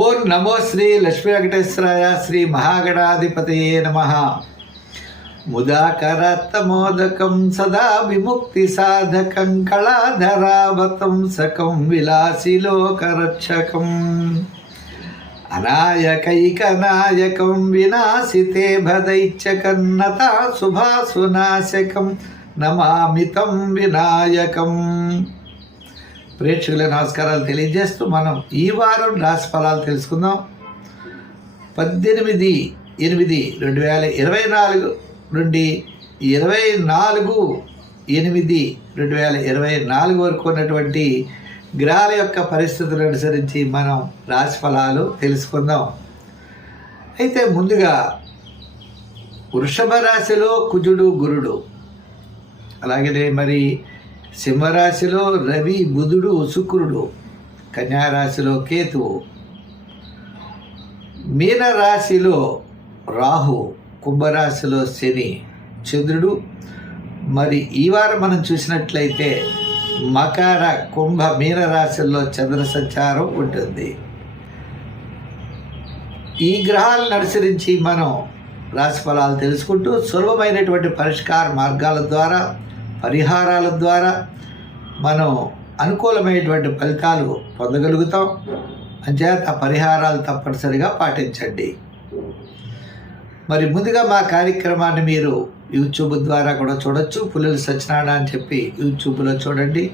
ఓం నమో శ్రీ లక్ష్మీ వెంకటేశ్వరాయ శ్రీ మహాగణాధిపతయే నమః. ముదాకరత్తమోదకం సదా విముక్తి సాధకం కళాధరావతం సకం విలాసిలోకరక్షకం అనాయకైకనాయకం వినాశితే భదైత్యకన్నత శుభాసునాశకం నమామితం వినాయకం. ప్రేక్షకుల నమస్కారాలు తెలియజేస్తూ మనం ఈ వారం రాశి ఫలాలు తెలుసుకుందాం. 18/8/2024 నుండి 24/8/2024 వరకు ఉన్నటువంటి గ్రహాల యొక్క పరిస్థితులను అనుసరించి మనం రాశి ఫలాలు తెలుసుకుందాం. అయితే ముందుగా వృషభ రాశిలో కుజుడు గురుడు, అలాగే మరి సింహరాశిలో రవి బుధుడు శుక్రుడు, కన్యారాశిలో కేతువు, మీనరాశిలో రాహు, కుంభరాశిలో శని చంద్రుడు. మరి ఈ వారం మనం చూసినట్లయితే మకర కుంభ మీనరాశుల్లో చంద్ర సంచారం ఉంటుంది. ఈ గ్రహాలను అనుసరించి మనం రాశి ఫలాలు తెలుసుకుంటూ సులభమైనటువంటి పరిష్కార మార్గాల ద్వారా పరిహారాల ద్వారా మనం అనుకూలమైనటువంటి ఫలితాలు పొందగలుగుతాం. అంచేత పరిహారాలు తప్పనిసరిగా పాటించండి. మరి ముందుగా మా కార్యక్రమాన్ని మీరు యూట్యూబ్ ద్వారా కూడా చూడొచ్చు. పుల్లల సత్యనారాయణ అని చెప్పి యూట్యూబ్లో చూడండి,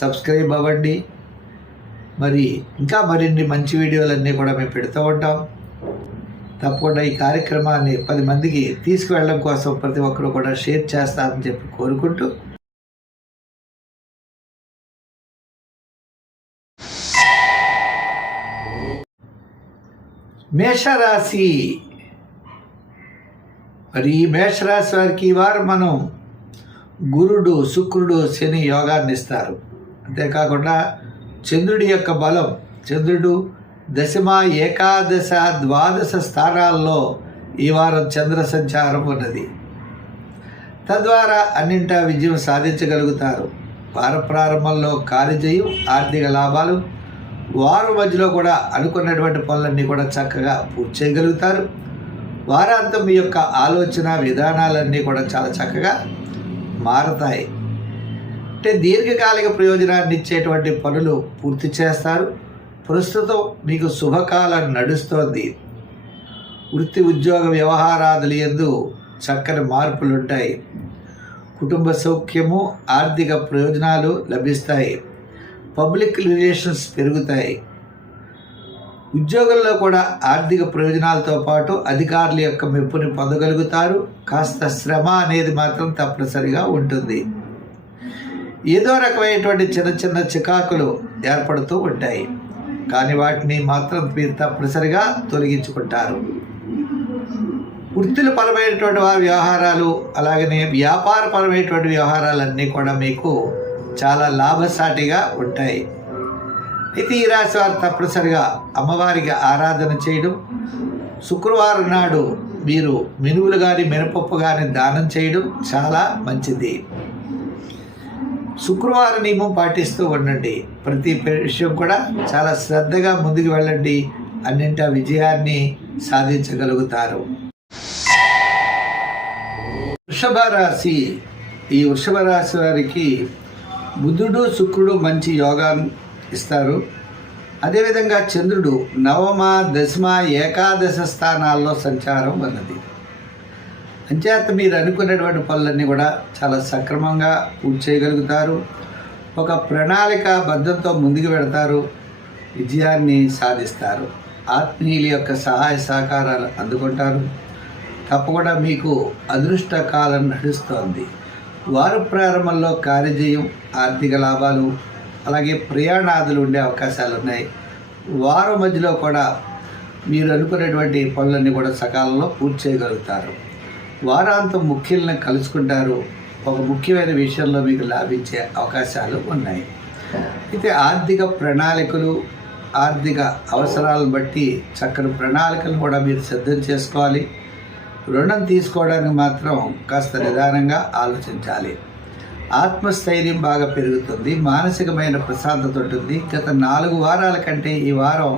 సబ్స్క్రైబ్ అవ్వండి. మరి ఇంకా మరిన్ని మంచి వీడియోలన్నీ కూడా మేము పెడుతూ ఉంటాం. తప్పకుండా ఈ కార్యక్రమాన్ని 10 మందికి తీసుకువెళ్ళడం కోసం ప్రతి ఒక్కరూ కూడా షేర్ చేస్తారని చెప్పి కోరుకుంటూ, మేషరాశి. మరి ఈ మేషరాశి వారికి ఈ వారం మనం గురుడు శుక్రుడు శని యోగాన్ని ఇస్తారు. అంతేకాకుండా చంద్రుడి యొక్క బలం, చంద్రుడు దశమ ఏకాదశ ద్వాదశ స్థానాల్లో ఈ వారం చంద్ర సంచారం ఉన్నది. తద్వారా అన్నింటా విజయం సాధించగలుగుతారు. వార ప్రారంభంలో కార్యజయం, ఆర్థిక లాభాలు, వారం మధ్యలో కూడా అనుకున్నటువంటి పనులన్నీ కూడా చక్కగా పూర్తి చేయగలుగుతారు. వారాంతం మీ యొక్క ఆలోచన విధానాలన్నీ కూడా చాలా చక్కగా మారతాయి. అంటే దీర్ఘకాలిక ప్రయోజనాన్ని ఇచ్చేటువంటి పనులు పూర్తి చేస్తారు. ప్రస్తుతం మీకు శుభకాలం నడుస్తోంది. వృత్తి ఉద్యోగ వ్యవహారాదులు యందు చక్కని మార్పులు ఉంటాయి. కుటుంబ సౌఖ్యము, ఆర్థిక ప్రయోజనాలు లభిస్తాయి. పబ్లిక్ రిలేషన్స్ పెరుగుతాయి. ఉద్యోగంలో కూడా ఆర్థిక ప్రయోజనాలతో పాటు అధికారుల యొక్క మెప్పుని పొందగలుగుతారు. కాస్త శ్రమ అనేది మాత్రం తప్పనిసరిగా ఉంటుంది. ఏదో రకమైనటువంటి చిన్న చిన్న చికాకులు ఏర్పడుతూ ఉంటాయి, కానీ వాటిని మాత్రం మీరు తప్పనిసరిగా తొలగించుకుంటారు. వృత్తుల పరమైనటువంటి వారి వ్యవహారాలు, అలాగనే వ్యాపారపరమైనటువంటి వ్యవహారాలన్నీ కూడా మీకు చాలా లాభసాటిగా ఉంటాయి. అయితే ఈ రాశి వారు తప్పనిసరిగా అమ్మవారికి ఆరాధన చేయడం, శుక్రవారం నాడు మీరు మినువులు కానీ మినపప్పు కానీ దానం చేయడం చాలా మంచిది. శుక్రవార నియమం పాటిస్తూ ఉండండి. ప్రతి విషయం కూడా చాలా శ్రద్ధగా ముందుకు వెళ్ళండి. అన్నింటా విజయాన్ని సాధించగలుగుతారు. వృషభ రాశి. ఈ వృషభ రాశి వారికి బుధుడు శుక్రుడు మంచి యోగాన్ని ఇస్తారు. అదేవిధంగా చంద్రుడు నవమ దశమ ఏకాదశ స్థానాల్లో సంచారం ఉన్నది. అంచేత మీరు అనుకున్నటువంటి పనులన్నీ కూడా చాలా సక్రమంగా పూర్తి చేయగలుగుతారు. ఒక ప్రణాళిక బద్ధంతో ముందుకు వెళతారు, విజయాన్ని సాధిస్తారు. ఆత్మీయుల యొక్క సహాయ సహకారాలు అందుకుంటారు. తప్పకుండా మీకు అదృష్ట కాలం నడుస్తోంది. వార ప్రారంభంలో కార్యజయం, ఆర్థిక లాభాలు, అలాగే ప్రయాణాదులు ఉండే అవకాశాలు ఉన్నాయి. వారం మధ్యలో కూడా మీరు అనుకున్నటువంటి పనులన్నీ కూడా సకాలంలో పూర్తి చేయగలుగుతారు. వారాంతం ముఖ్యులను కలుసుకుంటారు. ఒక ముఖ్యమైన విషయంలో మీకు లాభించే అవకాశాలు ఉన్నాయి. అయితే ఆర్థిక ప్రణాళికలు, ఆర్థిక అవసరాలను బట్టి చక్కని ప్రణాళికలు కూడా మీరు సిద్ధం చేసుకోవాలి. రుణం తీసుకోవడానికి మాత్రం కాస్త నిదానంగా ఆలోచించాలి. ఆత్మస్థైర్యం బాగా పెరుగుతుంది, మానసికమైన ప్రశాంతత ఉంటుంది. గత 4 వారాల కంటే ఈ వారం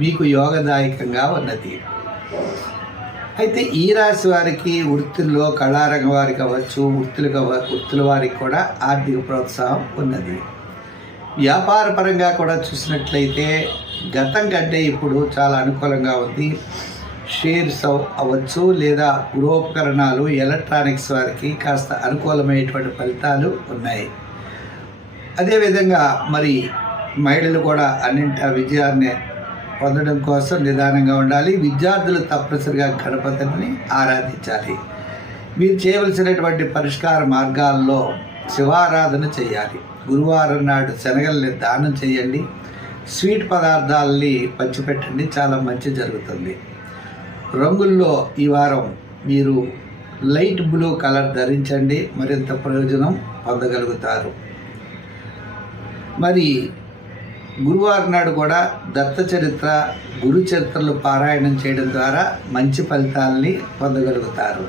మీకు యోగదాయకంగా ఉన్నది. అయితే ఈ రాశి వారికి వృత్తుల్లో కళారంగం వారికి అవ్వచ్చు, వృత్తుల వారికి కూడా ఆర్థిక ప్రోత్సాహం ఉన్నది. వ్యాపార పరంగా కూడా చూసినట్లయితే గతం కంటే ఇప్పుడు చాలా అనుకూలంగా ఉంది. షేర్స్ అవ్వచ్చు లేదా గృహోపకరణాలు, ఎలక్ట్రానిక్స్ వారికి కాస్త అనుకూలమైనటువంటి ఫలితాలు ఉన్నాయి. అదేవిధంగా మరి మహిళలు కూడా అన్నింటి విజయాన్ని పొందడం కోసం నిదానంగా ఉండాలి. విద్యార్థులు తప్పనిసరిగా గణపతిని ఆరాధించాలి. మీరు చేయవలసినటువంటి పరిష్కార మార్గాల్లో శివారాధన చేయాలి. గురువారం నాడు శనగల్ని దానం చేయండి. స్వీట్ పదార్థాలని పంచిపెట్టండి, చాలా మంచి జరుగుతుంది. రంగుల్లో ఈ వారం మీరు లైట్ బ్లూ కలర్ ధరించండి, మరింత ప్రయోజనం పొందగలుగుతారు. మరి గురువారం నాడు కూడా దత్త చరిత్ర, గురు చరిత్రలు పారాయణం చేయడం ద్వారా మంచి ఫలితాలని పొందగలుగుతారు.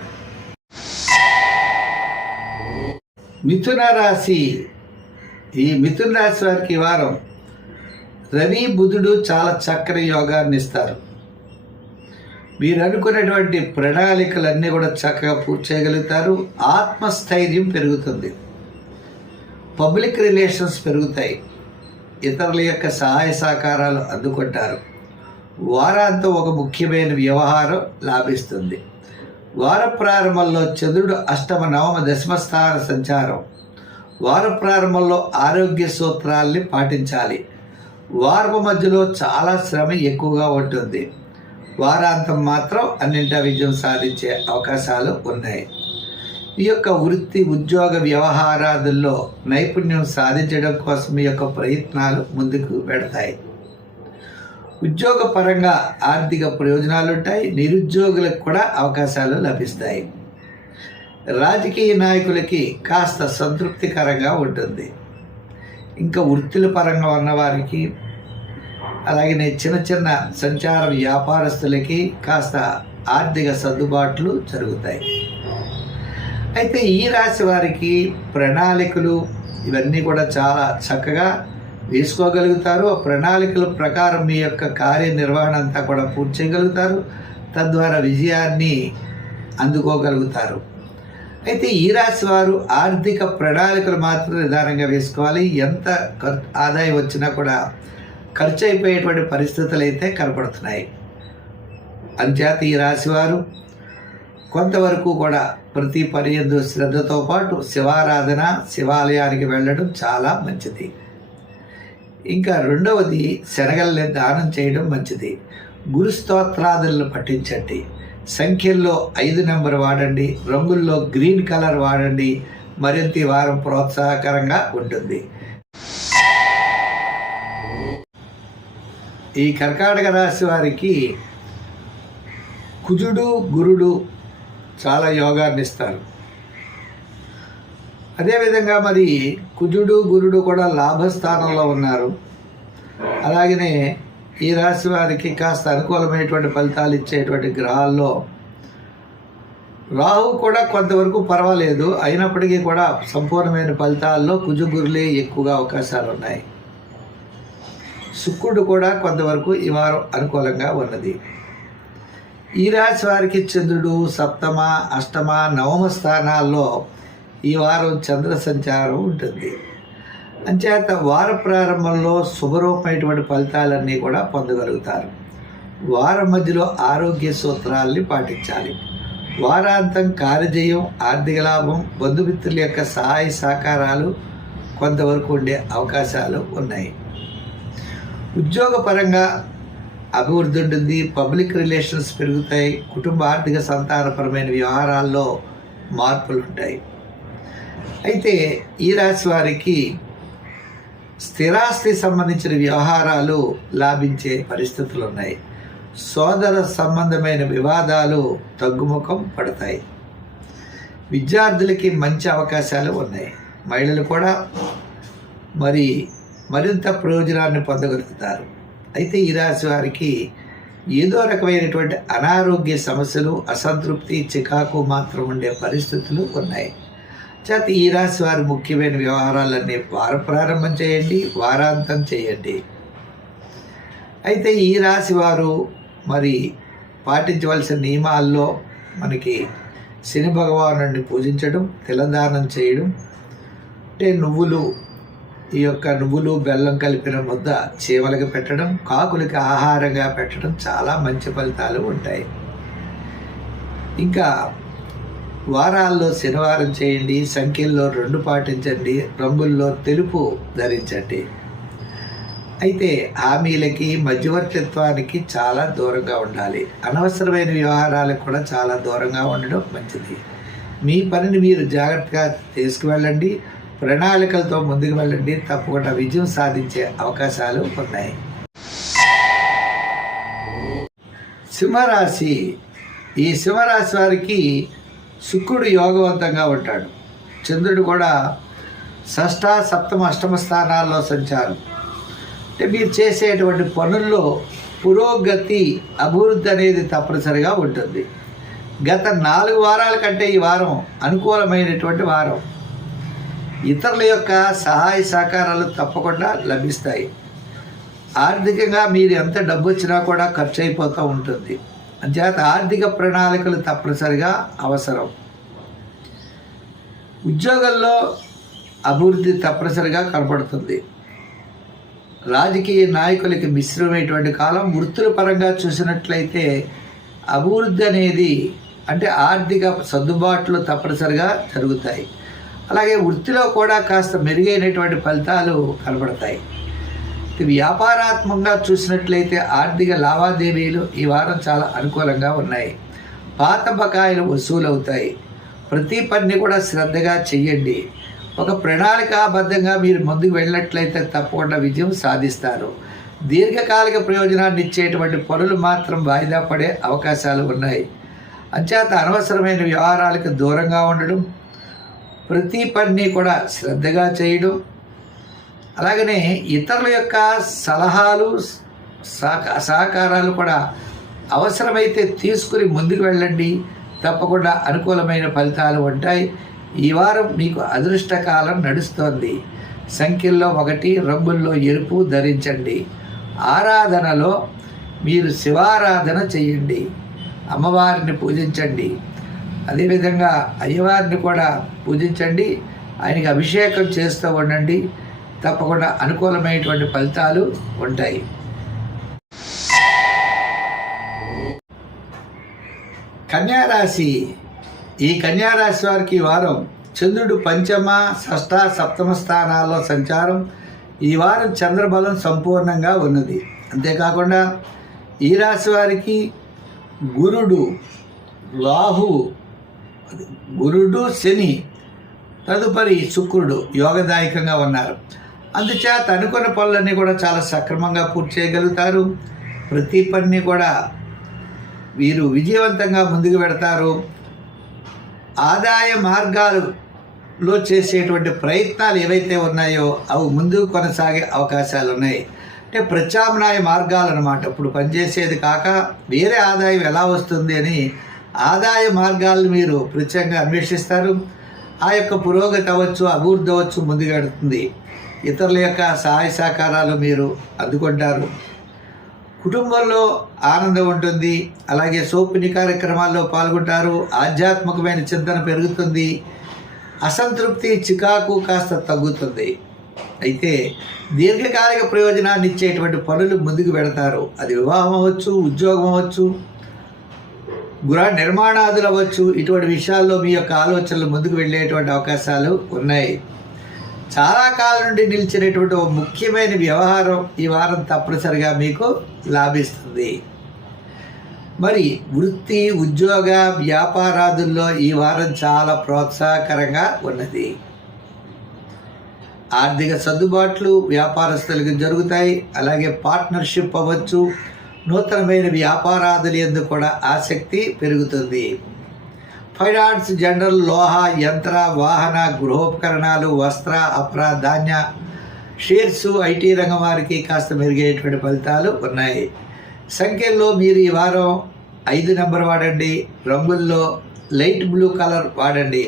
మిథున రాశి. ఈ మిథున రాశి వారికి ఈ వారం రవి బుధుడు చాలా చక్కని యోగాన్ని ఇస్తారు. మీరు అనుకున్నటువంటి ప్రణాళికలన్నీ కూడా చక్కగా పూర్తి చేయగలుగుతారు. ఆత్మస్థైర్యం పెరుగుతుంది. పబ్లిక్ రిలేషన్స్ పెరుగుతాయి. ఇతరుల యొక్క సహాయ సహకారాలు అందుకుంటారు. వారాంతం ఒక ముఖ్యమైన వ్యవహారం లాభిస్తుంది. వార ప్రారంభంలో చంద్రుడు అష్టమ నవమ దశమ స్థాన సంచారం. వార ప్రారంభంలో ఆరోగ్య సూత్రాల్ని పాటించాలి. వారం మధ్యలో చాలా శ్రమ ఎక్కువగా ఉంటుంది. వారాంతం మాత్రం అన్నింటా విజయం సాధించే అవకాశాలు ఉన్నాయి. ఈ యొక్క వృత్తి, ఉద్యోగ, వ్యవహారాదుల్లో నైపుణ్యం సాధించడం కోసం మీ యొక్క ప్రయత్నాలు ముందుకు పెడతాయి. ఉద్యోగ పరంగా ఆర్థిక ప్రయోజనాలు ఉంటాయి. నిరుద్యోగులకు కూడా అవకాశాలు లభిస్తాయి. రాజకీయ నాయకులకి కాస్త సంతృప్తికరంగా ఉంటుంది. ఇంకా వృత్తుల పరంగా ఉన్నవారికి, అలాగే చిన్న చిన్న సంచార వ్యాపారస్తులకి కాస్త ఆర్థిక సర్దుబాట్లు జరుగుతాయి. అయితే ఈ రాశి వారికి ప్రణాళికలు ఇవన్నీ కూడా చాలా చక్కగా వేసుకోగలుగుతారు. ఆ ప్రణాళికల ప్రకారం మీ యొక్క కార్యనిర్వహణ అంతా కూడా పూర్తి చేయగలుగుతారు. తద్వారా విజయాన్ని అందుకోగలుగుతారు. అయితే ఈ రాశి వారు ఆర్థిక ప్రణాళికలు మాత్రం నిదానంగా వేసుకోవాలి. ఎంత ఆదాయం వచ్చినా కూడా ఖర్చు అయిపోయేటువంటి పరిస్థితులు అయితే కనపడుతున్నాయి. అంచేత ఈ రాశివారు కొంతవరకు కూడా ప్రతి పని యందు శ్రద్ధతో పాటు శివారాధన, శివాలయానికి వెళ్ళడం చాలా మంచిది. ఇంకా రెండవది, శనగల్ని దానం చేయడం మంచిది. గురు స్తోత్రాదులను పఠించండి. సంఖ్యల్లో 5 నెంబర్ వాడండి. రంగుల్లో గ్రీన్ కలర్ వాడండి. మరింత ఈ వారం ప్రోత్సాహకరంగా ఉంటుంది. ఈ కర్కాటక రాశి వారికి కుజుడు, గురుడు చాలా యోగాన్ని ఇస్తారు. అదేవిధంగా మరి కుజుడు, గురుడు కూడా లాభస్థానంలో ఉన్నారు. అలాగనే ఈ రాశి వారికి కాస్త అనుకూలమైనటువంటి ఫలితాలు ఇచ్చేటువంటి గ్రహాల్లో రాహు కూడా కొంతవరకు పర్వాలేదు. అయినప్పటికీ కూడా సంపూర్ణమైన ఫలితాల్లో కుజుగురులే ఎక్కువగా అవకాశాలు ఉన్నాయి. శుక్రుడు కూడా కొంతవరకు ఈ వారం అనుకూలంగా ఉన్నది. ఈ రాశి వారికి చంద్రుడు సప్తమ, అష్టమ, నవమ స్థానాల్లో ఈ వారం చంద్ర సంచారం ఉంటుంది. అంచేత వార ప్రారంభంలో శుభరూపమైనటువంటి ఫలితాలన్నీ కూడా పొందగలుగుతారు. వారం మధ్యలో ఆరోగ్య సూత్రాల్ని పాటించాలి. వారాంతం కార్యజయం, ఆర్థిక లాభం, బంధుమిత్రుల యొక్క సహాయ సహకారాలు కొంతవరకు ఉండే అవకాశాలు ఉన్నాయి. ఉద్యోగపరంగా అభివృద్ధి ఉంటుంది. పబ్లిక్ రిలేషన్స్ పెరుగుతాయి. కుటుంబ ఆర్థిక సంతానపరమైన వ్యవహారాల్లో మార్పులు ఉంటాయి. అయితే ఈ రాశి వారికి స్థిరాస్తి సంబంధించిన వ్యవహారాలు లాభించే పరిస్థితులు ఉన్నాయి. సోదర సంబంధమైన వివాదాలు తగ్గుముఖం పడతాయి. విద్యార్థులకి మంచి అవకాశాలు ఉన్నాయి. మహిళలు కూడా మరింత ప్రయోజనాన్ని పొందగలుగుతారు. అయితే ఈ రాశి వారికి ఏదో రకమైనటువంటి అనారోగ్య సమస్యలు, అసంతృప్తి, చికాకు మాత్రం ఉండే పరిస్థితులు ఉన్నాయి. చేత ఈ రాశి వారి ముఖ్యమైన వ్యవహారాలన్నీ వార ప్రారంభం చేయండి, వారాంతం చేయండి. అయితే ఈ రాశి వారు మరి పాటించవలసిన నియమాల్లో మనకి శని భగవానుడిని పూజించడం, తిలదానం చేయడం, అంటే నువ్వులు బెల్లం కలిపిన ముద్ద చీమలకు పెట్టడం, కాకులకి ఆహారంగా పెట్టడం చాలా మంచి ఫలితాలు ఉంటాయి. ఇంకా వారాల్లో శనివారం చేయండి, సంఖ్యల్లో 2 పాటించండి, రంగుల్లో తెలుపు ధరించండి. అయితే హామీలకి మధ్యవర్తిత్వానికి చాలా దూరంగా ఉండాలి. అనవసరమైన వ్యవహారాలకు కూడా చాలా దూరంగా ఉండడం మంచిది. మీ పనిని మీరు జాగ్రత్తగా తీసుకువెళ్ళండి, ప్రణాళికలతో ముందుకు వెళ్ళండి. తప్పకుండా విజయం సాధించే అవకాశాలు ఉన్నాయి. సింహరాశి. ఈ సింహరాశి వారికి శుక్రుడు యోగవంతంగా ఉంటాడు. చంద్రుడు కూడా 6వ, 7వ, 8వ స్థానాల్లో సంచారం. అంటే మీరు చేసేటువంటి పనుల్లో పురోగతి, అభివృద్ధి అనేది తప్పనిసరిగా ఉంటుంది. గత 4 వారాల కంటే ఈ వారం అనుకూలమైనటువంటి వారం. ఇతరుల యొక్క సహాయ సహకారాలు తప్పకుండా లభిస్తాయి. ఆర్థికంగా మీరు ఎంత డబ్బు వచ్చినా కూడా ఖర్చు అయిపోతూ ఉంటుంది. అంచేత ఆర్థిక ప్రణాళికలు తప్పనిసరిగా అవసరం. ఉద్యోగంలో అభివృద్ధి తప్పనిసరిగా కనపడుతుంది. రాజకీయ నాయకులకి మిశ్రమైనటువంటి కాలం. వృత్తుల పరంగా చూసినట్లయితే అభివృద్ధి అనేది, అంటే ఆర్థిక సర్దుబాట్లు తప్పనిసరిగా జరుగుతాయి. అలాగే వృత్తిలో కూడా కాస్త మెరుగైనటువంటి ఫలితాలు కనబడతాయి. వ్యాపారాత్మకంగా చూసినట్లయితే ఆర్థిక లావాదేవీలు ఈ వారం చాలా అనుకూలంగా ఉన్నాయి. పాత బకాయిలు వసూలవుతాయి. ప్రతి పనిని కూడా శ్రద్ధగా చెయ్యండి. ఒక ప్రణాళికాబద్ధంగా మీరు ముందుకు వెళ్ళినట్లయితే తప్పకుండా విజయం సాధిస్తారు. దీర్ఘకాలిక ప్రయోజనాన్ని ఇచ్చేటువంటి పనులు మాత్రం వాయిదా పడే అవకాశాలు ఉన్నాయి. అంచేత అనవసరమైన వ్యవహారాలకు దూరంగా ఉండడం, ప్రతి పనిని కూడా శ్రద్ధగా చేయడం, అలాగనే ఇతరుల యొక్క సలహాలు సహకారాలు కూడా అవసరమైతే తీసుకుని ముందుకు వెళ్ళండి. తప్పకుండా అనుకూలమైన ఫలితాలు ఉంటాయి. ఈ వారం మీకు అదృష్టకాలం నడుస్తోంది. సంఖ్యల్లో 1, రంగుల్లో ఎరుపు ధరించండి. ఆరాధనలో మీరు శివారాధన చేయండి, అమ్మవారిని పూజించండి. అదేవిధంగా అయ్యవారిని కూడా పూజించండి, ఆయనకి అభిషేకం చేస్తూ ఉండండి. తప్పకుండా అనుకూలమైనటువంటి ఫలితాలు ఉంటాయి. కన్యారాశి. ఈ కన్యారాశి వారికి ఈ వారం చంద్రుడు 5వ, 6వ, 7వ స్థానాల్లో సంచారం. ఈ వారం చంద్రబలం సంపూర్ణంగా ఉన్నది. అంతేకాకుండా ఈ రాశి వారికి గురుడు, రాహువు, గురుడు, శని, తదుపరి శుక్రుడు యోగదాయకంగా ఉన్నారు. అందుచేత అనుకున్న పనులన్నీ కూడా చాలా సక్రమంగా పూర్తి చేయగలుగుతారు. ప్రతి పనిని కూడా వీరు విజయవంతంగా ముందుకు పెడతారు. ఆదాయ మార్గాలలో చేసేటువంటి ప్రయత్నాలు ఏవైతే ఉన్నాయో అవి ముందుకు కొనసాగే అవకాశాలు ఉన్నాయి. అంటే ప్రత్యామ్నాయ మార్గాలు అన్నమాట. ఇప్పుడు పనిచేసేది కాక వేరే ఆదాయం ఎలా వస్తుంది అని ఆదాయ మార్గాలను మీరు ప్రత్యేకంగా అన్వేషిస్తారు. ఆ యొక్క పురోగతి అవ్వచ్చు, అభివృద్ధి అవ్వచ్చు, ముందుకు వెడుతుంది. ఇతరుల యొక్క సహాయ సహకారాలు మీరు అందుకుంటారు. కుటుంబంలో ఆనందం ఉంటుంది. అలాగే సోపిని కార్యక్రమాల్లో పాల్గొంటారు. ఆధ్యాత్మికమైన చింతన పెరుగుతుంది. అసంతృప్తి, చికాకు కాస్త తగ్గుతుంది. అయితే దీర్ఘకాలిక ప్రయోజనాన్ని ఇచ్చేటువంటి పనులు ముందుకు పెడతారు. అది వివాహం అవ్వచ్చు, ఉద్యోగం అవ్వచ్చు, గృహ నిర్మాణాదులు అవ్వచ్చు. ఇటువంటి విషయాల్లో మీ యొక్క ఆలోచనలు ముందుకు వెళ్ళేటువంటి అవకాశాలు ఉన్నాయి. చాలా కాలం నుండి నిలిచినటువంటి ఒక ముఖ్యమైన వ్యవహారం ఈ వారం తప్పనిసరిగా మీకు లాభిస్తుంది. మరి వృత్తి, ఉద్యోగ, వ్యాపారాదుల్లో ఈ వారం చాలా ప్రోత్సాహకరంగా ఉన్నది. ఆర్థిక సర్దుబాట్లు వ్యాపారస్తులకు జరుగుతాయి. అలాగే పార్ట్నర్షిప్ అవ్వచ్చు. నూతనమైన వ్యాపారాదులు యందు కూడా ఆసక్తి పెరుగుతుంది. ఫైనాన్స్, జనరల్, లోహ, యంత్ర, వాహన, గృహోపకరణాలు, వస్త్ర, అప్ర, ధాన్య, షేర్స్, ఐటీ రంగం వారికి కాస్త మెరుగైనటువంటి ఫలితాలు ఉన్నాయి. సంఖ్యల్లో మీరు ఈ వారం 5 నెంబర్ వాడండి. రంగుల్లో లైట్ బ్లూ కలర్ వాడండి.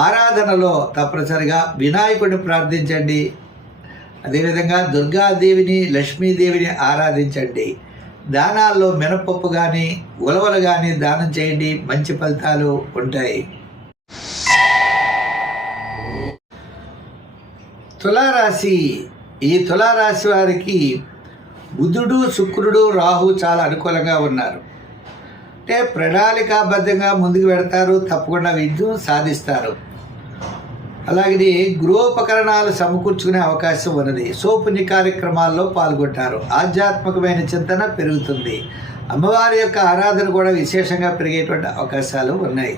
ఆరాధనలో తప్పనిసరిగా వినాయకుడిని ప్రార్థించండి. అదేవిధంగా దుర్గాదేవిని, లక్ష్మీదేవిని ఆరాధించండి. దానాల్లో మినపప్పు కానీ ఉలవలు కానీ దానం చేయండి, మంచి ఫలితాలు ఉంటాయి. తులారాశి. ఈ తులారాశి వారికి బుధుడు, శుక్రుడు, రాహు చాలా అనుకూలంగా ఉన్నారు. అంటే ప్రణాళికాబద్ధంగా ముందుకు వెడతారు, తప్పకుండా విజయం సాధిస్తారు. అలాగే గృహోపకరణాలు సమకూర్చుకునే అవకాశం ఉన్నది. సోపుణ్య కార్యక్రమాల్లో పాల్గొంటారు. ఆధ్యాత్మికమైన చింతన పెరుగుతుంది. అమ్మవారి యొక్క ఆరాధన కూడా విశేషంగా పెరిగేటువంటి అవకాశాలు ఉన్నాయి.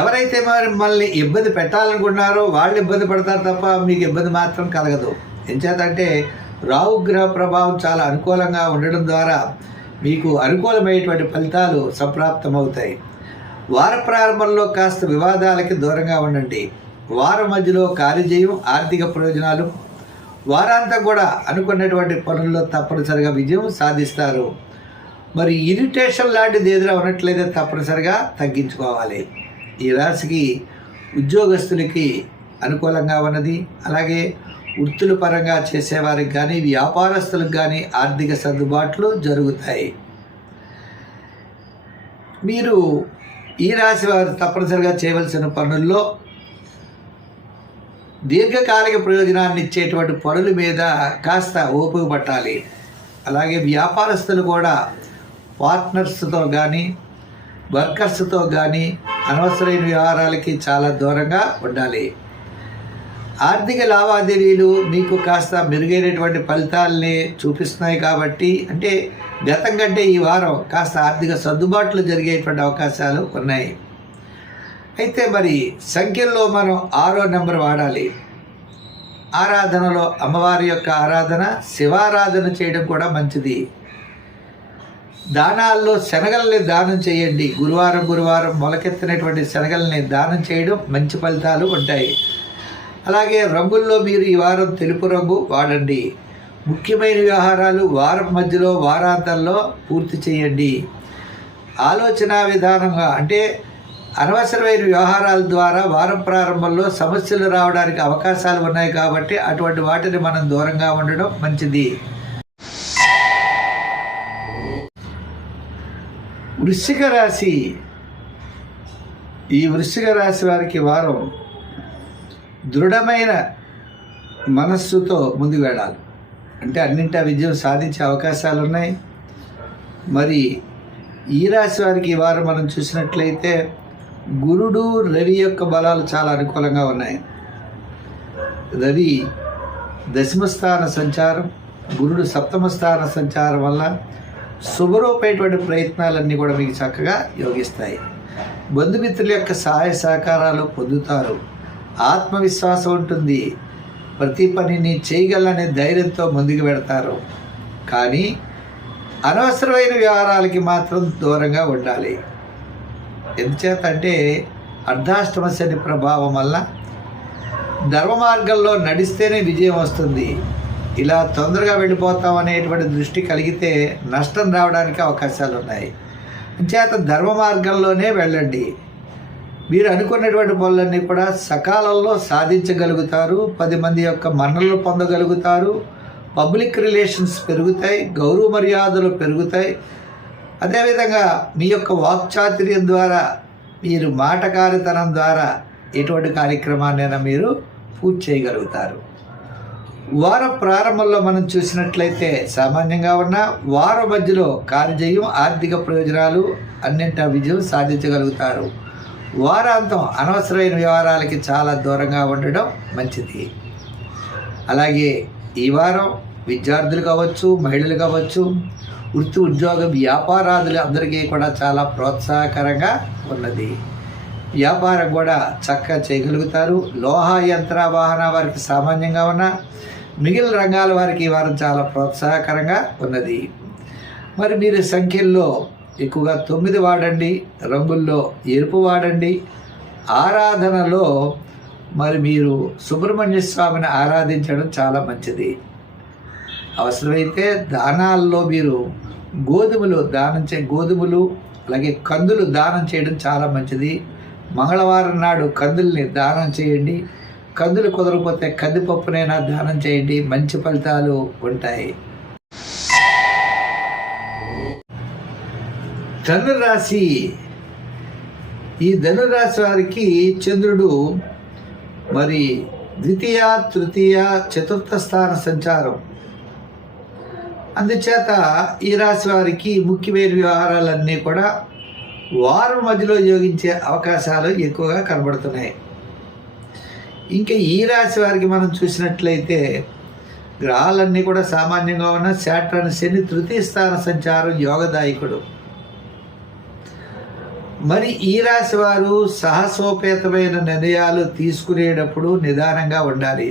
ఎవరైతే మిమ్మల్ని ఇబ్బంది పెట్టాలనుకున్నారో వాళ్ళు ఇబ్బంది పడతారు తప్ప మీకు ఇబ్బంది మాత్రం కలగదు. ఎంచేతంటే రాహుగ్రహ ప్రభావం చాలా అనుకూలంగా ఉండడం ద్వారా మీకు అనుకూలమైనటువంటి ఫలితాలు సంప్రాప్తమవుతాయి. వార ప్రారంభంలో కాస్త వివాదాలకి దూరంగా ఉండండి. వారం మధ్యలో కార్యజయం, ఆర్థిక ప్రయోజనాలు, వారాంతం కూడా అనుకున్నటువంటి పనుల్లో తప్పనిసరిగా విజయం సాధిస్తారు. మరి ఇరిటేషన్ లాంటిది ఏదైనా ఉన్నట్లయితే తప్పనిసరిగా తగ్గించుకోవాలి. ఈ రాశికి ఉద్యోగస్తులకి అనుకూలంగా ఉన్నది. అలాగే వృత్తుల పరంగా చేసేవారికి కానీ వ్యాపారస్తులకు కానీ ఆర్థిక సర్దుబాట్లు జరుగుతాయి. మీరు ఈ రాశి వారు తప్పనిసరిగా చేయవలసిన పనుల్లో దీర్ఘకాలిక ప్రయోజనాన్ని ఇచ్చేటువంటి పనుల మీద కాస్త ఓపిక పట్టాలి. అలాగే వ్యాపారస్తులు కూడా పార్ట్నర్స్తో కానీ వర్కర్స్తో కానీ అనవసరమైన వ్యవహారాలకి చాలా దూరంగా ఉండాలి. ఆర్థిక లావాదేవీలు మీకు కాస్త మెరుగైనటువంటి ఫలితాలని చూపిస్తున్నాయి కాబట్టి, అంటే గతం కంటే ఈ వారం కాస్త ఆర్థిక సర్దుబాట్లు జరిగేటువంటి అవకాశాలు ఉన్నాయి. అయితే మరి సంఖ్యల్లో మనం 6వ నెంబర్ వాడాలి. ఆరాధనలో అమ్మవారి యొక్క ఆరాధన, శివారాధన చేయడం కూడా మంచిది. దానాల్లో శనగల్ని దానం చేయండి. గురువారం మొలకెత్తినటువంటి శనగల్ని దానం చేయడం మంచి ఫలితాలు ఉంటాయి. అలాగే రంగుల్లో మీరు ఈ వారం తెలుపు రంగు వాడండి. ముఖ్యమైన వ్యవహారాలు వారం మధ్యలో, వారాంతంలో పూర్తి చేయండి. ఆలోచన విధానంగా అంటే అనవసరమైన వ్యవహారాల ద్వారా వారం ప్రారంభంలో సమస్యలు రావడానికి అవకాశాలు ఉన్నాయి కాబట్టి అటువంటి వాటిని మనం దూరంగా ఉండడం మంచిది. వృశ్చిక రాశి. ఈ వృశ్చిక రాశి వారికి వారం దృఢమైన మనస్సుతో ముందుకు వెళ్ళాలి. అంటే అన్నింటా విజయం సాధించే అవకాశాలు ఉన్నాయి. మరి ఈ రాశి వారికి ఈ వారం మనం చూసినట్లయితే గురుడు, రవి యొక్క బలాలు చాలా అనుకూలంగా ఉన్నాయి. రవి దశమ స్థాన సంచారం, గురుడు సప్తమ స్థాన సంచారం వల్ల శుభరూపమైనటువంటి ప్రయత్నాలన్నీ కూడా మీకు చక్కగా యోగిస్తాయి. బంధుమిత్రుల యొక్క సహాయ సహకారాలు పొందుతారు. ఆత్మవిశ్వాసం ఉంటుంది. ప్రతి పనిని చేయగలనే ధైర్యంతో ముందుకు పెడతారు. కానీ అనవసరమైన వ్యవహారాలకి మాత్రం దూరంగా ఉండాలి. ఎందుచేత అంటే అర్ధాష్టమ శని ప్రభావం వల్ల ధర్మ మార్గంలో నడిస్తేనే విజయం వస్తుంది. ఇలా తొందరగా వెళ్ళిపోతాం అనేటువంటి దృష్టి కలిగితే నష్టం రావడానికి అవకాశాలు ఉన్నాయి. అంచేత ధర్మ మార్గంలోనే వెళ్ళండి. మీరు అనుకున్నటువంటి పనులన్నీ కూడా సకాలంలో సాధించగలుగుతారు. 10 మంది యొక్క మన్ననలు పొందగలుగుతారు. పబ్లిక్ రిలేషన్స్ పెరుగుతాయి. గౌరవ మర్యాదలు పెరుగుతాయి. అదేవిధంగా మీ యొక్క వాక్చాతుర్యం ద్వారా, మీరు మాటకారితనం ద్వారా ఎటువంటి కార్యక్రమాన్నైనా మీరు పూర్తి చేయగలుగుతారు. వార ప్రారంభంలో మనం చూసినట్లయితే సామాన్యంగా ఉన్న వారం మధ్యలో కార్యజయం, ఆర్థిక ప్రయోజనాలు అన్నింటా విజయం సాధించగలుగుతారు. వారాంతం అనవసరమైన వ్యవహారాలకి చాలా దూరంగా ఉండడం మంచిది. అలాగే ఈ వారం విద్యార్థులు కావచ్చు, మహిళలు కావచ్చు, వృత్తి ఉద్యోగ వ్యాపారాదులు అందరికీ కూడా చాలా ప్రోత్సాహకరంగా ఉన్నది. వ్యాపారం కూడా చక్కగా చేయగలుగుతారు. లోహ యంత్ర వాహన వారికి సామాన్యంగా ఉన్న మిగిలిన రంగాల వారికి ఈ వారం చాలా ప్రోత్సాహకరంగా ఉన్నది. మరి మీరు సంఖ్యల్లో ఎక్కువగా 9 వాడండి. రంగుల్లో ఎరుపు వాడండి. ఆరాధనలో మరి మీరు సుబ్రహ్మణ్య స్వామిని ఆరాధించడం చాలా మంచిది. అవసరమైతే దానాల్లో మీరు గోధుమలు అలాగే కందులు దానం చేయడం చాలా మంచిది. మంగళవారం నాడు కందుల్ని దానం చేయండి. కందులు కుదరకపోతే కందిపప్పునైనా దానం చేయండి, మంచి ఫలితాలు ఉంటాయి. ధనురాశి. ఈ ధనురాశి వారికి చంద్రుడు మరి ద్వితీయ, తృతీయ, చతుర్థ స్థాన సంచారం. అందుచేత ఈ రాశి వారికి ముఖ్యమైన వ్యవహారాలన్నీ కూడా వారం మధ్యలో యోగించే అవకాశాలు ఎక్కువగా కనబడుతున్నాయి. ఇంకా ఈ రాశి వారికి మనం చూసినట్లయితే గ్రహాలన్నీ కూడా సామాన్యంగా ఉన్న శాటర్న్, శని తృతీయ స్థాన సంచారం యోగదాయకుడు. మరి ఈ రాశి వారు సాహసోపేతమైన నిర్ణయాలు తీసుకునేటప్పుడు నిదానంగా ఉండాలి.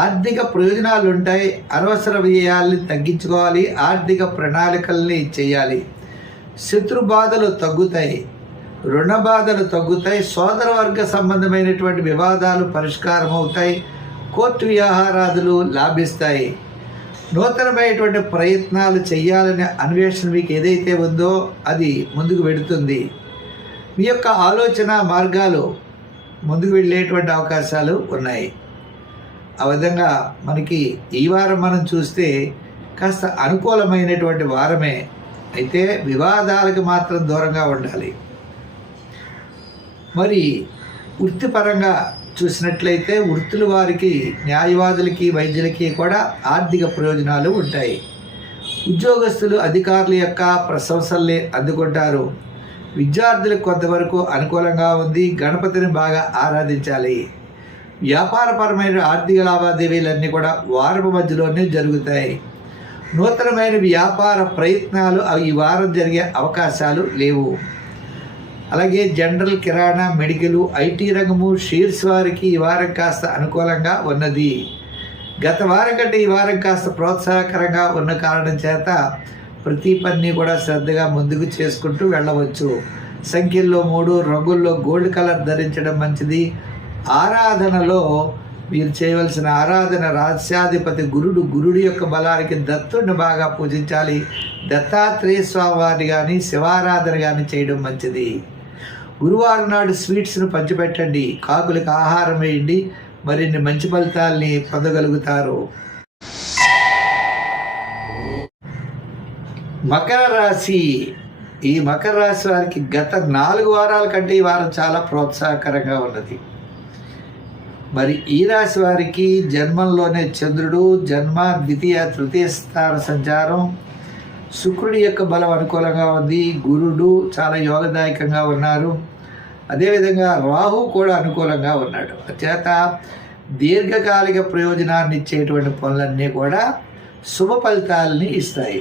ఆర్థిక ప్రయోజనాలు ఉంటాయి, అనవసర వ్యయాల్ని తగ్గించుకోవాలి, ఆర్థిక ప్రణాళికల్ని చేయాలి. శత్రు బాధలు తగ్గుతాయి, రుణ బాధలు తగ్గుతాయి, సోదరవర్గ సంబంధమైనటువంటి వివాదాలు పరిష్కారం అవుతాయి, కోర్టు వ్యవహారాదులు లాభిస్తాయి. నూతనమైనటువంటి ప్రయత్నాలు చేయాలనే అన్వేషణ మీకు ఏదైతే ఉందో అది ముందుకు వెళుతుంది. మీ యొక్క ఆలోచన మార్గాలు ముందుకు వెళ్ళేటువంటి అవకాశాలు ఉన్నాయి. ఆ విధంగా మనకి ఈ వారం మనం చూస్తే కాస్త అనుకూలమైనటువంటి వారమే. అయితే వివాదాలకు మాత్రం దూరంగా ఉండాలి. మరి వృత్తిపరంగా చూసినట్లయితే వృత్తుల వారికి, న్యాయవాదులకి, వైద్యులకి కూడా ఆర్థిక ప్రయోజనాలు ఉంటాయి. ఉద్యోగస్తులు అధికారుల యొక్క ప్రశంసల్ని అందుకుంటారు. విద్యార్థులకు కొంతవరకు అనుకూలంగా ఉంది. గణపతిని బాగా ఆరాధించాలి. వ్యాపారపరమైన ఆర్థిక లావాదేవీలన్నీ కూడా వారం మధ్యలోనే జరుగుతాయి. నూతనమైన వ్యాపార ప్రయత్నాలు ఈ వారం జరిగే అవకాశాలు లేవు. అలాగే జనరల్, కిరాణా, మెడికల్, ఐటీ రంగము, షేర్స్ వారికి ఈ వారం కాస్త అనుకూలంగా ఉన్నది. గత వారం కంటే ఈ వారం కాస్త ప్రోత్సాహకరంగా ఉన్న కారణం చేత ప్రతి పని కూడా శ్రద్ధగా ముందుకు చేసుకుంటూ వెళ్ళవచ్చు. సంఖ్యల్లో 3, రంగుల్లో గోల్డ్ కలర్ ధరించడం మంచిది. ఆరాధనలో మీరు చేయవలసిన ఆరాధన రాస్యాధిపతి గురుడి యొక్క బలానికి దత్తుడిని బాగా పూజించాలి. దత్తాత్రేయ స్వామి వారిని కానీ శివారాధన కానీ చేయడం మంచిది. గురువారం నాడు స్వీట్స్ను పంచిపెట్టండి, కాకులకు ఆహారం వేయండి, మరిన్ని మంచి ఫలితాల్ని పొందగలుగుతారు. మకర రాశి. ఈ మకర రాశి వారికి గత 4 వారాల కంటే ఈ వారం చాలా ప్రోత్సాహకరంగా ఉన్నది. మరి ఈ రాశి వారికి జన్మంలోనే చంద్రుడు, జన్మ, ద్వితీయ, తృతీయ స్థాన సంచారం, శుక్రుడి యొక్క బలం అనుకూలంగా ఉంది. గురుడు చాలా యోగదాయకంగా ఉన్నారు. అదేవిధంగా రాహు కూడా అనుకూలంగా ఉన్నాడు. చేత దీర్ఘకాలిక ప్రయోజనాన్ని ఇచ్చేటువంటి పనులన్నీ కూడా శుభ ఫలితాలని ఇస్తాయి.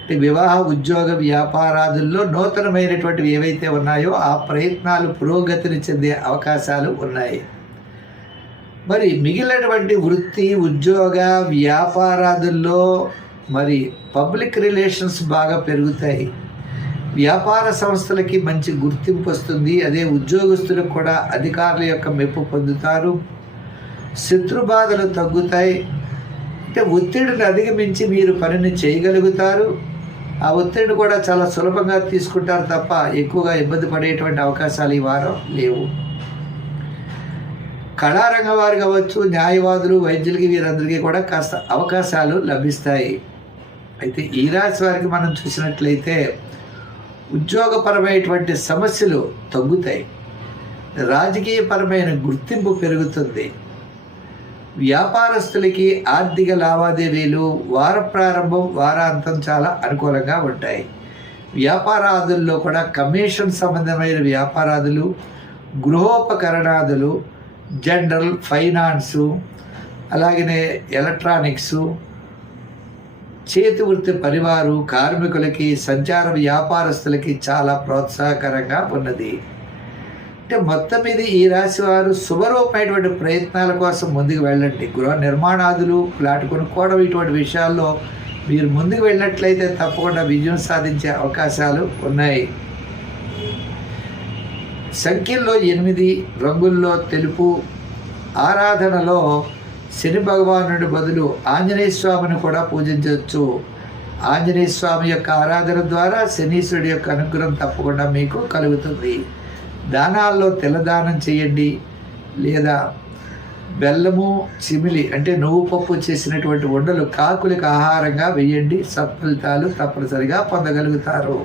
అంటే వివాహ, ఉద్యోగ, వ్యాపారాదుల్లో నూతనమైనటువంటివి ఏవైతే ఉన్నాయో ఆ ప్రయత్నాలు పురోగతిని చెందే అవకాశాలు ఉన్నాయి. మరి మిగిలినటువంటి వృత్తి, ఉద్యోగ, వ్యాపారాదుల్లో మరి పబ్లిక్ రిలేషన్స్ బాగా పెరుగుతాయి. వ్యాపార సంస్థలకి మంచి గుర్తింపు వస్తుంది. అదే ఉద్యోగస్తులకు కూడా అధికారుల యొక్క మెప్పు పొందుతారు. శత్రు బాధలు తగ్గుతాయి. అంటే ఒత్తిడిని అధిగమించి మీరు పనిని చేయగలుగుతారు. ఆ ఒత్తిడిని కూడా చాలా సులభంగా తీసుకుంటారు తప్ప ఎక్కువగా ఇబ్బంది పడేటువంటి అవకాశాలు ఈ వారం లేవు. కళారంగం వారు కావచ్చు, న్యాయవాదులు, వైద్యులకి, వీరందరికీ కూడా కాస్త అవకాశాలు లభిస్తాయి. అయితే ఈ రాశి వారికి మనం చూసినట్లయితే ఉద్యోగపరమైనటువంటి సమస్యలు తగ్గుతాయి. రాజకీయపరమైన గుర్తింపు పెరుగుతుంది. వ్యాపారస్తులకి ఆర్థిక లావాదేవీలు వార ప్రారంభం, వారాంతం చాలా అనుకూలంగా ఉంటాయి. వ్యాపారాదుల్లో కూడా కమిషన్ సంబంధమైన వ్యాపారాదులు, గృహోపకరణాదులు, జనరల్, ఫైనాన్సు, అలాగనే ఎలక్ట్రానిక్సు, చేతి వృత్తి పరివారు, కార్మికులకి, సంచార వ్యాపారస్తులకి చాలా ప్రోత్సాహకరంగా ఉన్నది. అంటే మొత్తం మీద ఈ రాశి వారు శుభరూపమైనటువంటి ప్రయత్నాల కోసం ముందుకు వెళ్ళండి. గృహ నిర్మాణాదులు, ఫ్లాట్ కొనుక్కోవడం, ఇటువంటి విషయాల్లో మీరు ముందుకు వెళ్ళినట్లయితే తప్పకుండా విజయం సాధించే అవకాశాలు ఉన్నాయి. సంఖ్యల్లో 8, రంగుల్లో తెలుపు. ఆరాధనలో శని భగవానుడి బదులు ఆంజనేయ స్వామిని కూడా పూజించవచ్చు. ఆంజనేయ స్వామి యొక్క ఆరాధన ద్వారా శనీశ్వరుడి యొక్క అనుగ్రహం తప్పకుండా మీకు కలుగుతుంది. దానాల్లో తెల్లదానం చేయండి, లేదా బెల్లము చిమిలి అంటే నువ్వు పప్పు చేసినటువంటి వంటలు కాకులకు ఆహారంగా వేయండి. సత్ఫలితాలు తప్పనిసరిగా పొందగలుగుతారు.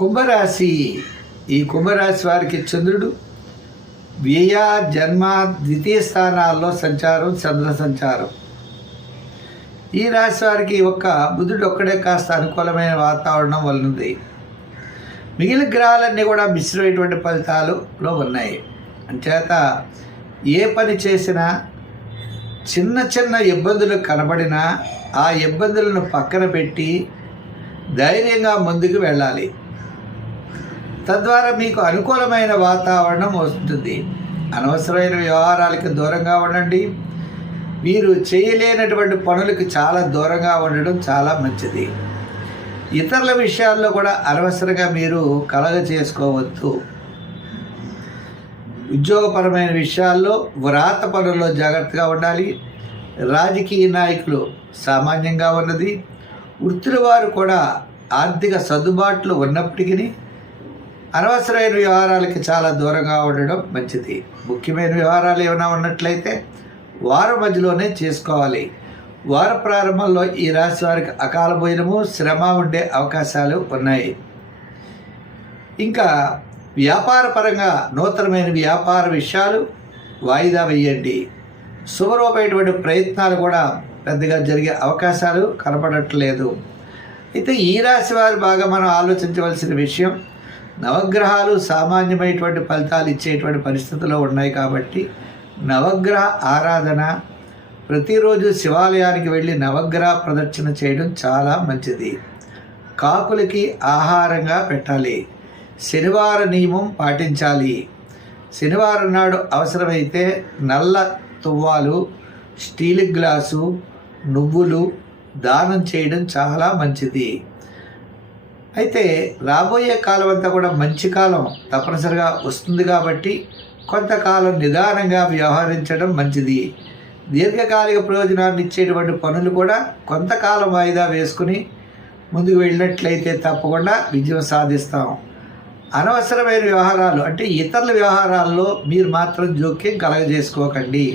కుంభరాశి. ఈ కుంభరాశి వారికి చంద్రుడు వ్యయ, జన్మ, ద్వితీయ స్థానాల్లో సంచారం, చంద్ర సంచారం. ఈ రాశి వారికి ఒక్క బుధుడు ఒక్కడే కాస్త అనుకూలమైన వాతావరణం వలనది. మిగిలిన గ్రహాలన్నీ కూడా మిశ్రమైనటువంటి ఫలితాలులో ఉన్నాయి. అంచేత ఏ పని చేసినా చిన్న చిన్న ఇబ్బందులు కనబడినా ఆ ఇబ్బందులను పక్కన పెట్టి ధైర్యంగా ముందుకు వెళ్ళాలి. తద్వారా మీకు అనుకూలమైన వాతావరణం వస్తుంది. అనవసరమైన వ్యవహారాలకు దూరంగా ఉండండి. మీరు చేయలేనటువంటి పనులకు చాలా దూరంగా ఉండడం చాలా మంచిది. ఇతరుల విషయాల్లో కూడా అనవసరంగా మీరు కలగ చేసుకోవద్దు. ఉద్యోగపరమైన విషయాల్లో, వ్రాత పనుల్లో జాగ్రత్తగా ఉండాలి. రాజకీయ నాయకులు సామాన్యంగా ఉన్నది. వృత్తుల వారు కూడా ఆర్థిక సర్దుబాట్లు ఉన్నప్పటికీ అనవసరమైన వ్యవహారాలకి చాలా దూరంగా ఉండడం మంచిది. ముఖ్యమైన వ్యవహారాలు ఏమైనా ఉన్నట్లయితే వారం మధ్యలోనే చేసుకోవాలి. వార ప్రారంభంలో ఈ రాశి వారికి అకాల భోజనము, శ్రమ ఉండే అవకాశాలు ఉన్నాయి. ఇంకా వ్యాపార పరంగా నూతనమైన వ్యాపార విషయాలు వాయిదా వేయండి. శుభరూపమైనటువంటి ప్రయత్నాలు కూడా పెద్దగా జరిగే అవకాశాలు కనపడట్లేదు. అయితే ఈ రాశి వారు బాగా మనం ఆలోచించవలసిన విషయం, నవగ్రహాలు సామాన్యమైనటువంటి ఫలితాలు ఇచ్చేటువంటి పరిస్థితుల్లో ఉన్నాయి కాబట్టి నవగ్రహ ఆరాధన, ప్రతిరోజు శివాలయానికి వెళ్ళి నవగ్రహ ప్రదక్షిణ చేయడం చాలా మంచిది. కాకులకి ఆహారంగా పెట్టాలి. శనివార నియమం పాటించాలి. శనివారం నాడు అవసరమైతే నల్ల తువ్వాలు, స్టీల్ గ్లాసు, నువ్వులు దానం చేయడం చాలా మంచిది. అయితే రాబోయే కాలం అంతా కూడా మంచి కాలం తప్పనిసరిగా వస్తుంది కాబట్టి కొంతకాలం నిదానంగా వ్యవహరించడం మంచిది. దీర్ఘకాలిక ప్రయోజనాన్ని ఇచ్చేటువంటి పనులు కూడా కొంతకాలం వాయిదా వేసుకుని ముందుకు వెళ్ళినట్లయితే తప్పకుండా విజయం సాధిస్తాం. అనవసరమైన వ్యవహారాలు అంటే ఇతరుల వ్యవహారాల్లో మీరు మాత్రం జోక్యం కలగజేసుకోకండి.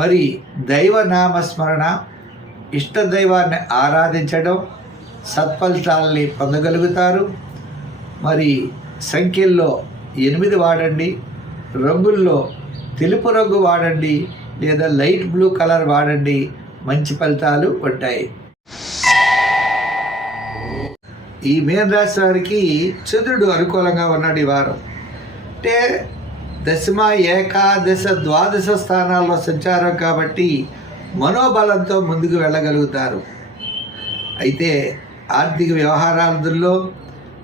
మరి దైవ నామస్మరణ, ఇష్టదైవాన్ని ఆరాధించడం సత్ఫలితాలని పొందగలుగుతారు. మరి సంఖ్యల్లో 8 వాడండి. రంగుల్లో తెలుపు రంగు వాడండి, లేదా లైట్ బ్లూ కలర్ వాడండి. మంచి ఫలితాలు ఉంటాయి. ఈ మీన రాశి వారికి చంద్రుడు అనుకూలంగా ఉన్నాడు ఈ వారం. అంటే దశమ, ఏకాదశ, ద్వాదశ స్థానాల్లో సంచారం కాబట్టి మనోబలంతో ముందుకు వెళ్ళగలుగుతారు. అయితే ఆర్థిక వ్యవహారాలలో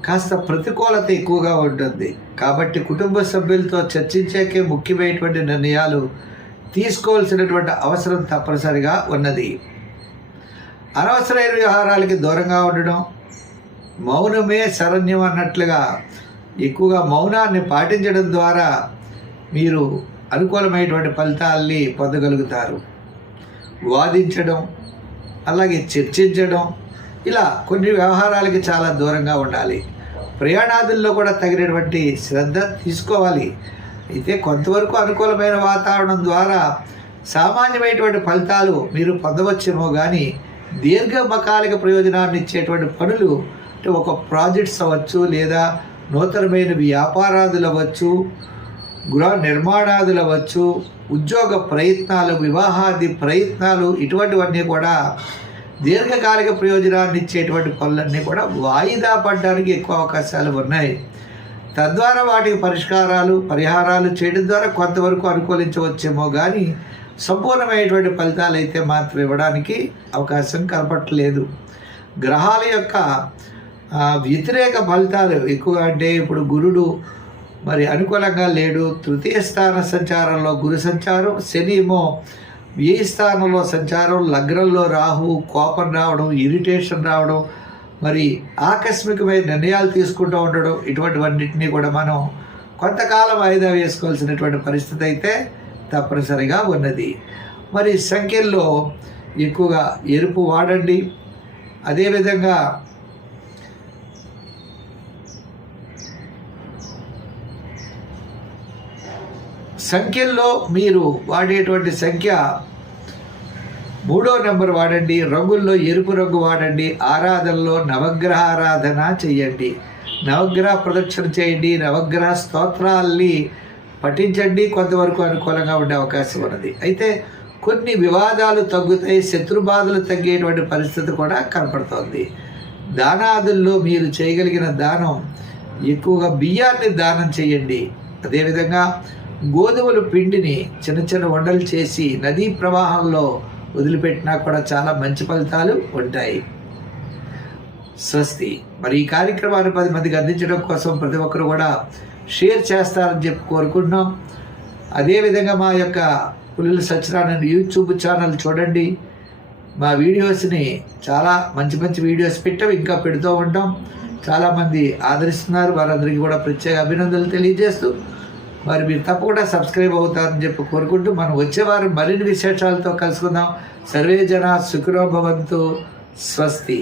కాస్త ప్రతికూలత ఎక్కువగా ఉంటుంది కాబట్టి కుటుంబ సభ్యులతో చర్చించాకే ముఖ్యమైనటువంటి నిర్ణయాలు తీసుకోవాల్సినటువంటి అవసరం తప్పనిసరిగా ఉన్నది. అనవసరమైన వ్యవహారాలకి దూరంగా ఉండడం, మౌనమే శరణ్యం అన్నట్లుగా ఎక్కువగా మౌనాన్ని పాటించడం ద్వారా మీరు అనుకూలమైనటువంటి ఫలితాలని పొందగలుగుతారు. వాదించడం, అలాగే చర్చించడం, ఇలా కొన్ని వ్యవహారాలకి చాలా దూరంగా ఉండాలి. ప్రయాణాదుల్లో కూడా తగినటువంటి శ్రద్ధ తీసుకోవాలి. అయితే కొంతవరకు అనుకూలమైన వాతావరణం ద్వారా సామాన్యమైనటువంటి ఫలితాలు మీరు పొందవచ్చేమో కానీ దీర్ఘకాలిక ప్రయోజనాన్ని ఇచ్చేటువంటి పనులు అంటే ఒక ప్రాజెక్ట్స్ అవ్వచ్చు, లేదా నూతనమైన వ్యాపారాదులు అవ్వచ్చు, గృహ నిర్మాణాదులు అవ్వచ్చు, ఉద్యోగ ప్రయత్నాలు, వివాహాది ప్రయత్నాలు, ఇటువంటివన్నీ కూడా దీర్ఘకాలిక ప్రయోజనాన్ని ఇచ్చేటువంటి పనులన్నీ కూడా వాయిదా పడడానికి ఎక్కువ అవకాశాలు ఉన్నాయి. తద్వారా వాటికి పరిహారాలు చేయడం ద్వారా కొంతవరకు అనుకూలించవచ్చేమో కానీ సంపూర్ణమైనటువంటి ఫలితాలు అయితే మాత్రం ఇవ్వడానికి అవకాశం కనపడలేదు. గ్రహాల యొక్క వ్యతిరేక ఫలితాలు ఎక్కువగా అంటే ఇప్పుడు గురుడు మరి అనుకూలంగా లేడు. తృతీయ స్థాన సంచారంలో గురు సంచారం, శని ఏమో వ్యయ స్థానంలో సంచారం, లగ్నంలో రాహు, కోపం రావడం, ఇరిటేషన్ రావడం, మరి ఆకస్మికమైన నిర్ణయాలు తీసుకుంటూ ఉండడం, ఇటువంటివన్నింటినీ కూడా మనం కొంతకాలం వాయిదా వేసుకోవాల్సినటువంటి పరిస్థితి అయితే తప్పనిసరిగా ఉన్నది. మరి సంఖ్యల్లో ఎక్కువగా ఎరుపు వాడండి. అదేవిధంగా సంఖ్యల్లో మీరు వాడేటువంటి సంఖ్య 3వ నెంబర్ వాడండి. రంగుల్లో ఎరుపు రంగు వాడండి. ఆరాధనలో నవగ్రహ ఆరాధన చేయండి, నవగ్రహ ప్రదక్షిణ చేయండి, నవగ్రహ స్తోత్రాల్ని పఠించండి. కొంతవరకు అనుకూలంగా ఉండే అవకాశం ఉన్నది. అయితే కొన్ని వివాదాలు తగ్గుతాయి, శత్రుబాధలు తగ్గేటువంటి పరిస్థితి కూడా కనపడుతోంది. దానాదుల్లో మీరు చేయగలిగిన దానం ఎక్కువగా బియ్యాన్ని దానం చేయండి. అదేవిధంగా గోధుమల పిండిని చిన్న చిన్న వండలు చేసి నదీ ప్రవాహంలో వదిలిపెట్టినా కూడా చాలా మంచి ఫలితాలు ఉంటాయి. స్వస్తి. మరి ఈ కార్యక్రమాన్ని 10 మందికి అందించడం కోసం ప్రతి ఒక్కరు కూడా షేర్ చేస్తారని చెప్పి కోరుకుంటున్నాం. అదేవిధంగా మా యొక్క పులుల సత్యనారాయణ యూట్యూబ్ ఛానల్ చూడండి. మా వీడియోస్ని చాలా మంచి మంచి వీడియోస్ పెట్టాం, ఇంకా పెడుతూ ఉంటాం. చాలామంది ఆదరిస్తున్నారు. వారందరికీ కూడా ప్రత్యేక అభినందనలు తెలియజేస్తూ మరి మీరు తప్పకుండా సబ్స్క్రైబ్ అవుతారని చెప్పి కోరుకుంటూ మనం వచ్చేవారు మరిన్ని విశేషాలతో కలుసుకుందాం. సర్వే జన సుఖినో భవంతు. స్వస్తి.